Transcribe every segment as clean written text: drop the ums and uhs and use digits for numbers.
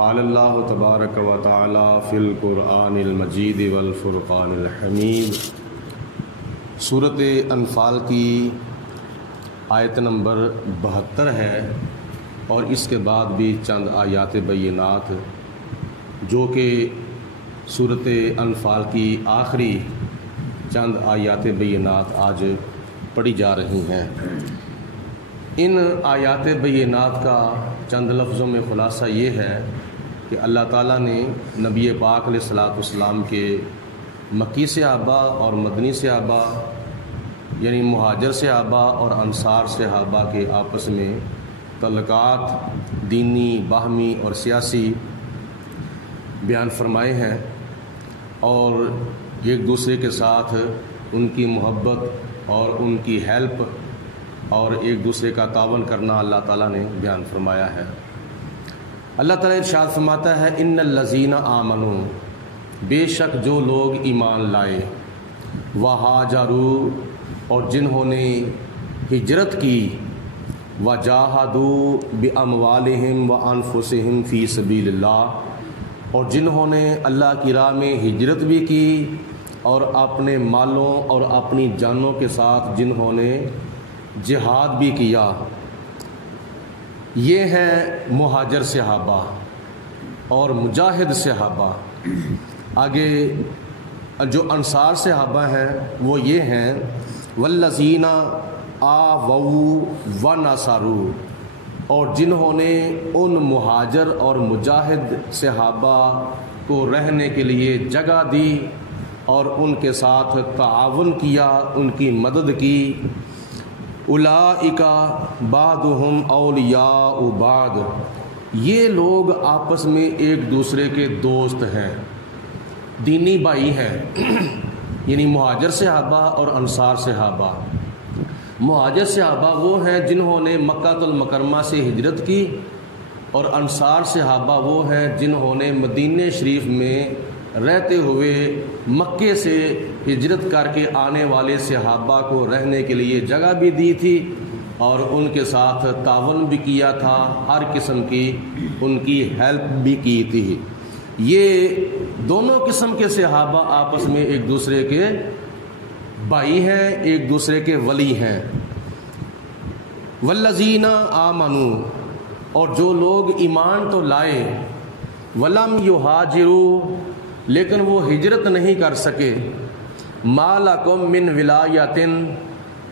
قال اللہ تبارک و تعالی فی القرآن المجید والفرقان الحمید۔ سورۃ انفال کی آیت نمبر 72 ہے اور اس کے بعد بھی چند آیات بینات جو کہ سورۃ انفال کی آخری چند آیات بینات آج پڑھی جا رہی ہیں۔ ان آیات بینات کا چند لفظوں میں خلاصہ یہ ہے کہ اللہ تعالیٰ نے نبی پاک علیہ الصلوۃ والسلام کے مکی صحابہ اور مدنی صحابہ یعنی مہاجر صحابہ اور انصار صحابہ کے آپس میں تعلقات دینی، باہمی اور سیاسی بیان فرمائے ہیں اور ایک دوسرے کے ساتھ ان کی محبت اور ان کی ہیلپ اور ایک دوسرے کا تعاون کرنا اللہ تعالیٰ نے بیان فرمایا ہے۔ اللہ تعالیٰ ارشاد فرماتا ہے ان الذین آمنوا، بے شک جو لوگ ایمان لائے، وہاجروا اور جنہوں نے ہجرت کی، وجاہدوا باموالہم وانفسہم فی سبیل اللہ اور جنہوں نے اللہ کی راہ میں ہجرت بھی کی اور اپنے مالوں اور اپنی جانوں کے ساتھ جنہوں نے جہاد بھی کیا، یہ ہیں مہاجر صحابہ اور مجاہد صحابہ۔ آگے جو انصار صحابہ ہیں وہ یہ ہیں والذین آووا ونصروا اور جنہوں نے ان مہاجر اور مجاہد صحابہ کو رہنے کے لیے جگہ دی اور ان کے ساتھ تعاون کیا، ان کی مدد کی۔ اولئک بعضهم اولیاء بعض، یہ لوگ آپس میں ایک دوسرے کے دوست ہیں، دینی بھائی ہیں، یعنی مہاجر صحابہ اور انصار صحابہ۔ مہاجر صحابہ وہ ہیں جنہوں نے مکہ المکرمہ سے ہجرت کی اور انصار صحابہ وہ ہیں جنہوں نے مدینہ شریف میں رہتے ہوئے مکے سے ہجرت کر کے آنے والے صحابہ کو رہنے کے لیے جگہ بھی دی تھی اور ان کے ساتھ تعاون بھی کیا تھا، ہر قسم کی ان کی ہیلپ بھی کی تھی۔ یہ دونوں قسم کے صحابہ آپس میں ایک دوسرے کے بھائی ہیں، ایک دوسرے کے ولی ہیں۔ والذین آمنوا اور جو لوگ ایمان تو لائے، ولم یہاجروا لیکن وہ ہجرت نہیں کر سکے، ما لکم من ولایۃ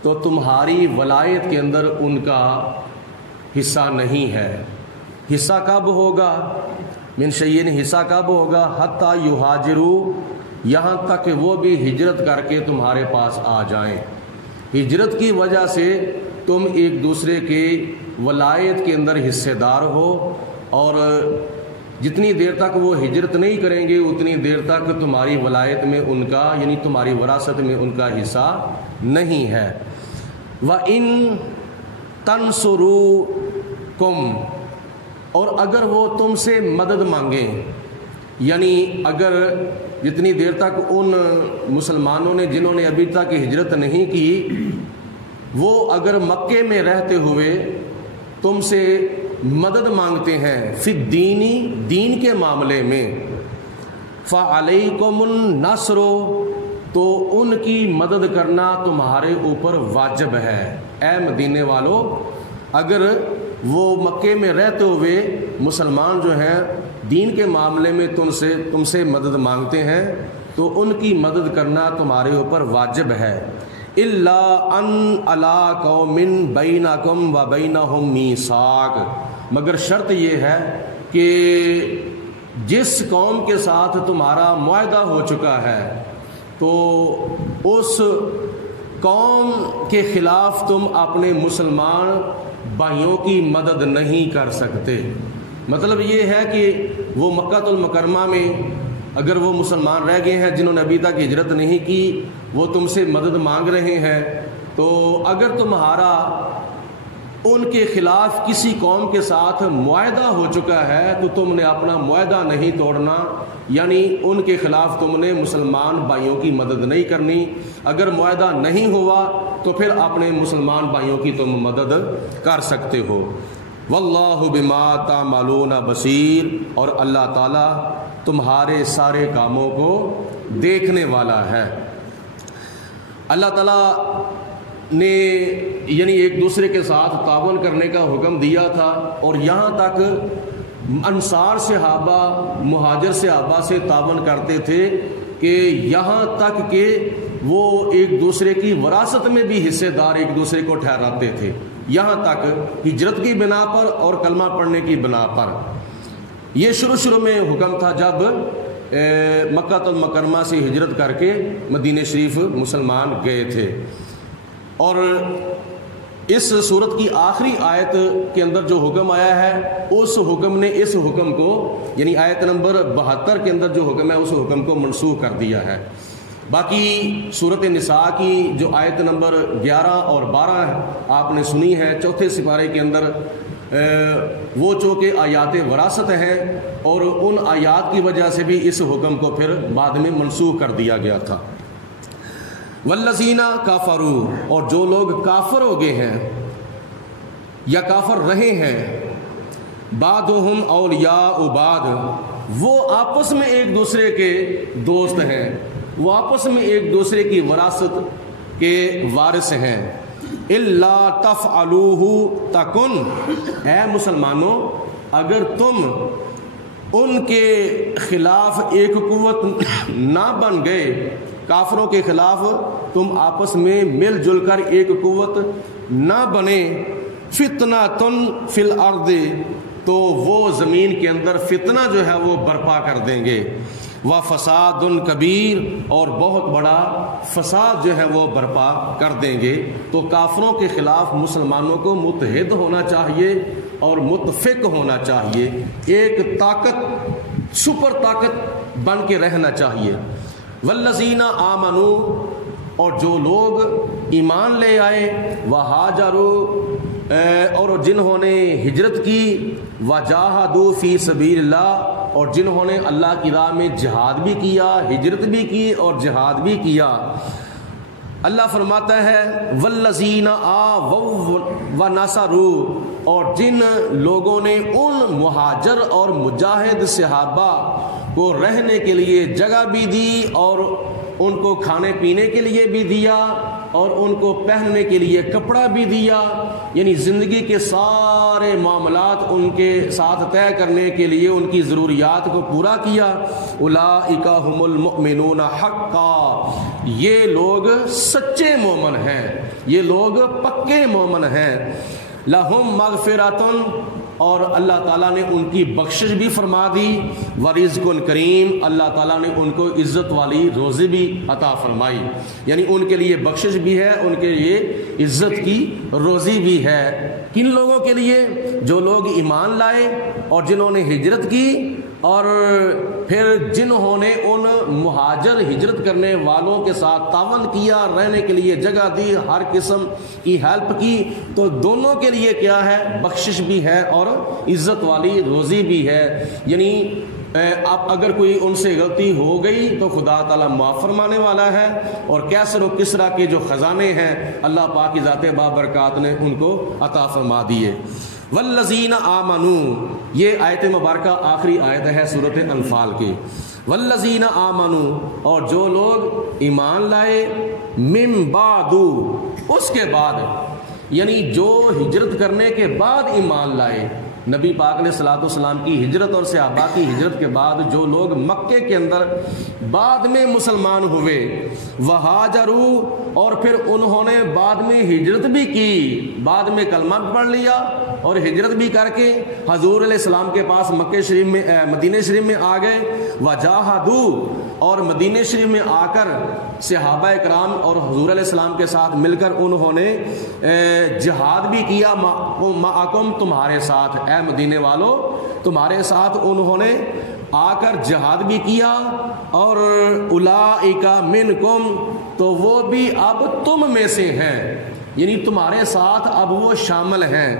تو تمہاری ولایت کے اندر ان کا حصہ نہیں ہے۔ حصہ کب ہوگا؟ من شیئن حصہ کب ہوگا؟ حتی یہاجروا یہاں تک کہ وہ بھی ہجرت کر کے تمہارے پاس آ جائیں۔ ہجرت کی وجہ سے تم ایک دوسرے کے ولایت کے اندر حصے دار ہو اور جتنی دیر تک وہ ہجرت نہیں کریں گے اتنی دیر تک تمہاری ولایت میں ان کا یعنی تمہاری وراثت میں ان کا حصہ نہیں ہے۔ وَإِن تَنْصُرُوكُمْ اور اگر وہ تم سے مدد مانگیں، یعنی اگر جتنی دیر تک ان مسلمانوں نے جنہوں نے ابھی تک ہجرت نہیں کی وہ اگر مکے میں رہتے ہوئے تم سے مدد مانگتے ہیں فی الدینی دین کے معاملے میں، فعلیکم النصر تو ان کی مدد کرنا تمہارے اوپر واجب ہے۔ اے مدینے والوں، اگر وہ مکے میں رہتے ہوئے مسلمان جو ہیں دین کے معاملے میں تم سے مدد مانگتے ہیں تو ان کی مدد کرنا تمہارے اوپر واجب ہے۔ الا ان علی قوم بینکم و بینہم میثاق مگر شرط یہ ہے کہ جس قوم کے ساتھ تمہارا معاہدہ ہو چکا ہے تو اس قوم کے خلاف تم اپنے مسلمان بھائیوں کی مدد نہیں کر سکتے۔ مطلب یہ ہے کہ وہ مکہ المکرمہ میں اگر وہ مسلمان رہ گئے ہیں جنہوں نے ابھی تک ہجرت نہیں کی وہ تم سے مدد مانگ رہے ہیں تو اگر تمہارا ان کے خلاف کسی قوم کے ساتھ معاہدہ ہو چکا ہے تو تم نے اپنا معاہدہ نہیں توڑنا، یعنی ان کے خلاف تم نے مسلمان بھائیوں کی مدد نہیں کرنی۔ اگر معاہدہ نہیں ہوا تو پھر اپنے مسلمان بھائیوں کی تم مدد کر سکتے ہو۔ واللہ بما تعملون بصیر، اور اللہ تعالیٰ تمہارے سارے کاموں کو دیکھنے والا ہے۔ اللہ تعالیٰ نے یعنی ایک دوسرے کے ساتھ تعاون کرنے کا حکم دیا تھا، اور یہاں تک انصار صحابہ مہاجر صحابہ سے تعاون کرتے تھے کہ یہاں تک کہ وہ ایک دوسرے کی وراثت میں بھی حصے دار ایک دوسرے کو ٹھہراتے تھے، یہاں تک ہجرت کی بنا پر اور کلمہ پڑھنے کی بنا پر۔ یہ شروع میں حکم تھا جب مکہ المکرمہ سے ہجرت کر کے مدینہ شریف مسلمان گئے تھے، اور اس صورت کی آخری آیت کے اندر جو حکم آیا ہے اس حکم نے اس حکم کو یعنی آیت نمبر 72 کے اندر جو حکم ہے اس حکم کو منسوخ کر دیا ہے۔ باقی صورت نساء کی جو آیت نمبر 11 اور 12 آپ نے سنی ہے چوتھے سپارے کے اندر، وہ چونکہ آیات وراثت ہیں، اور ان آیات کی وجہ سے بھی اس حکم کو پھر بعد میں منسوخ کر دیا گیا تھا۔ والذین کافروا، اور جو لوگ کافر ہو گئے ہیں یا کافر رہے ہیں، بعضهم اولیاء بعض، وہ آپس میں ایک دوسرے کے دوست ہیں، وہ آپس میں ایک دوسرے کی وراثت کے وارث ہیں۔ الا تفعلوه تکن، اے مسلمانوں اگر تم ان کے خلاف ایک قوت نہ بن گئے، کافروں کے خلاف تم آپس میں مل جل کر ایک قوت نہ بنے، فتنۃ فی الارض، تو وہ زمین کے اندر فتنہ جو ہے وہ برپا کر دیں گے، وفساد کبیر، اور بہت بڑا فساد جو ہے وہ برپا کر دیں گے۔ تو کافروں کے خلاف مسلمانوں کو متحد ہونا چاہیے اور متفق ہونا چاہیے، ایک طاقت سپر طاقت بن کے رہنا چاہیے۔ والذین آمنوا، اور جو لوگ ایمان لے آئے، وہاجروا، اور جنہوں نے ہجرت کی، وجاہدوا فی سبیل اللہ، اور جنہوں نے اللہ کی راہ میں جہاد بھی کیا، ہجرت بھی کی اور جہاد بھی کیا۔ اللہ فرماتا ہے والذین آووا ونصروا، اور جن لوگوں نے ان مہاجر اور مجاہد صحابہ کو رہنے کے لیے جگہ بھی دی، اور ان کو کھانے پینے کے لیے بھی دیا، اور ان کو پہننے کے لیے کپڑا بھی دیا، یعنی زندگی کے سارے معاملات ان کے ساتھ طے کرنے کے لیے ان کی ضروریات کو پورا کیا۔ اولئک ھم المؤمنون حقا، یہ لوگ سچے مومن ہیں، یہ لوگ پکے مومن ہیں۔ لہم مغفرۃ، اور اللہ تعالیٰ نے ان کی بخشش بھی فرما دی، ورزق کریم، اللہ تعالیٰ نے ان کو عزت والی روزی بھی عطا فرمائی، یعنی ان کے لیے بخشش بھی ہے، ان کے لیے عزت کی روزی بھی ہے۔ کن لوگوں کے لیے؟ جو لوگ ایمان لائے اور جنہوں نے ہجرت کی، اور پھر جنہوں نے ان مہاجر ہجرت کرنے والوں کے ساتھ تعاون کیا، رہنے کے لیے جگہ دی، ہر قسم کی ہیلپ کی، تو دونوں کے لیے کیا ہے؟ بخشش بھی ہے اور عزت والی روزی بھی ہے۔ یعنی اب اگر کوئی ان سے غلطی ہو گئی تو خدا تعالیٰ معاف فرمانے والا ہے، اور کیسر و کسرا کے جو خزانے ہیں اللہ پاک کی ذات بابرکات نے ان کو عطا فرما دیے۔ والذین آمنوا، یہ آیت مبارکہ آخری آیت ہے سورۃ انفال کی۔ والذین آمنوا، اور جو لوگ ایمان لائے، من بعد، اس کے بعد، یعنی جو ہجرت کرنے کے بعد ایمان لائے، نبی پاک علیہ الصلوۃ والسلام کی ہجرت اور صحابہ کی ہجرت کے بعد جو لوگ مکے کے اندر بعد میں مسلمان ہوئے، وہاجروا، اور پھر انہوں نے بعد میں ہجرت بھی کی، بعد میں کلمہ پڑھ لیا اور ہجرت بھی کر کے حضور علیہ السلام کے پاس مکہ شریف میں مدینہ شریف میں آ گئے، وجاہدوا، اور مدینہ شریف میں آ کر صحابہ کرام اور حضور علیہ السلام کے ساتھ مل کر انہوں نے جہاد بھی کیا، معکم، تمہارے ساتھ، اے مدینے والو تمہارے ساتھ انہوں نے آ کر جہاد بھی کیا، اور اولئک منکم، تو وہ بھی اب تم میں سے ہیں، یعنی تمہارے ساتھ اب وہ شامل ہیں۔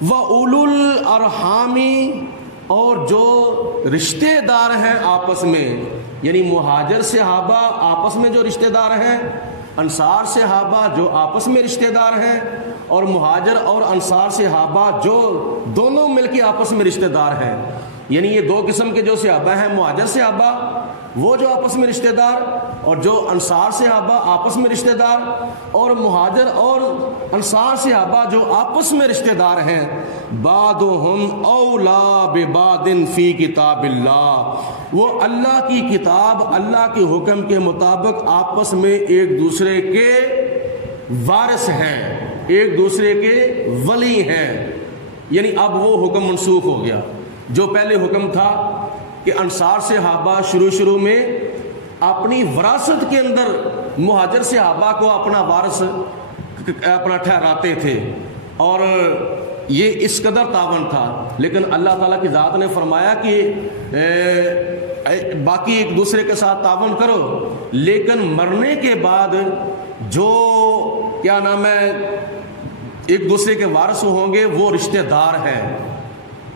وَأُولُو الْأَرْحَامِ، اور جو رشتہ دار ہیں آپس میں، یعنی مہاجر صحابہ آپس میں جو رشتہ دار ہیں، انصار صحابہ جو آپس میں رشتہ دار ہیں، اور مہاجر اور انصار صحابہ جو دونوں مل کے آپس میں رشتہ دار ہیں، یعنی یہ دو قسم کے جو صحابہ ہیں، مہاجر صحابہ وہ جو آپس میں رشتہ دار، اور جو انصار صحابہ آپس میں رشتہ دار، اور مہاجر اور انصار صحابہ جو آپس میں رشتہ دار ہیں، بعضهم اولا ببعض فی کتاب اللہ، وہ اللہ کی کتاب، اللہ کے حکم کے مطابق آپس میں ایک دوسرے کے وارث ہیں، ایک دوسرے کے ولی ہیں۔ یعنی اب وہ حکم منسوخ ہو گیا۔ جو پہلے حکم تھا کہ انصار صحابہ شروع میں اپنی وراثت کے اندر مہاجر صحابہ کو اپنا وارث اپنا ٹھہراتے تھے، اور یہ اس قدر تعاون تھا، لیکن اللہ تعالیٰ کی ذات نے فرمایا کہ باقی ایک دوسرے کے ساتھ تعاون کرو، لیکن مرنے کے بعد جو کیا نام ہے ایک دوسرے کے وارث ہوں گے وہ رشتہ دار ہیں،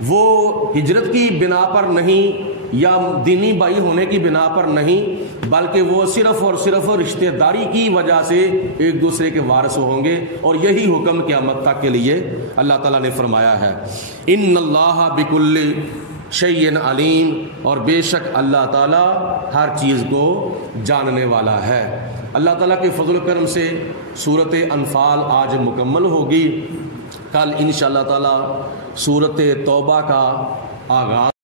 وہ ہجرت کی بنا پر نہیں یا دینی بھائی ہونے کی بنا پر نہیں، بلکہ وہ صرف اور صرف رشتہ داری کی وجہ سے ایک دوسرے کے وارث ہوں گے، اور یہی حکم قیامت تک کے لیے اللہ تعالیٰ نے فرمایا ہے۔ ان اللہ بکل شیء علیم، اور بے شک اللہ تعالیٰ ہر چیز کو جاننے والا ہے۔ اللہ تعالیٰ کے فضل و کرم سے سورۃ انفال آج مکمل ہوگی۔ کل انشاءاللہ تعالیٰ سورۃ توبہ کا آغاز